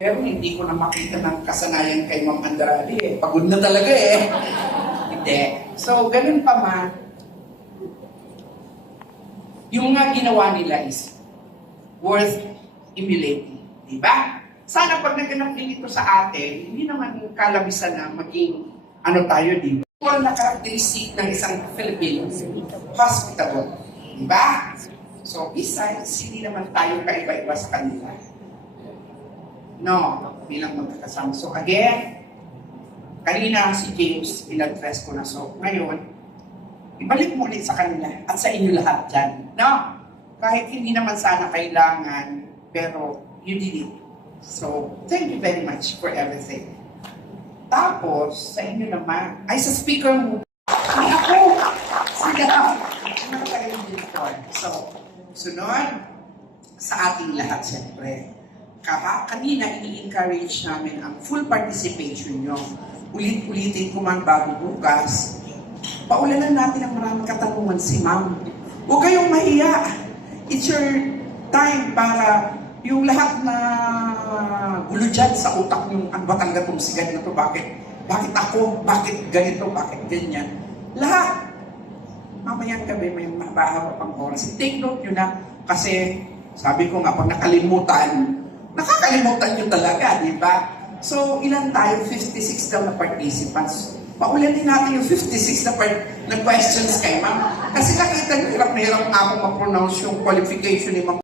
Pero hindi ko na makita ng kasanayan kay Ma'am Andrade eh. Pagod na talaga eh. Hindi. So, ganun pa man, yung nga ginawa nila is worth emulating. Diba? Sana pag naganap din ito sa atin, hindi naman kalabisan na maging ano tayo, diba? Ito na characteristic ng isang Filipino, hospitable. Diba? So, besides, hindi naman tayo kaiba-iba sa kanila. No, bilang magkakasama. So again, kanina si James, in-address ko na. So ngayon, ibalik mo ulit sa kanila at sa inyo lahat dyan. No? Kahit hindi naman sana kailangan, pero you did it. So, thank you very much for everything. Tapos, sa inyo naman, ay sa speaker mo, ay ako! Sige na! Ano tayo dito? So, sunod, sa ating lahat, siyempre. Kanina, ini-encourage namin ang full participation nyo. Ulit-ulitin ko man bago bukas. Paulanan natin ang maraming katanungan si Ma'am. Huwag kayong mahiya. It's your time para yung lahat na gulo dyan sa utak nyo, ang ba talaga itong si ganito, bakit ako, bakit ganito, bakit ganyan. Lahat. Mamayang gabi, may mahaba pang oras. Take note nyo na, kasi sabi ko nga, pag nakakalimutan nyo talaga, di ba? So, ilan tayo? 56 daw na participants. Paulanin natin yung 56 na questions kay Ma'am. Kasi nakita nyo, hirap na hirap ako ma-pronounce yung qualification ni Ma'am.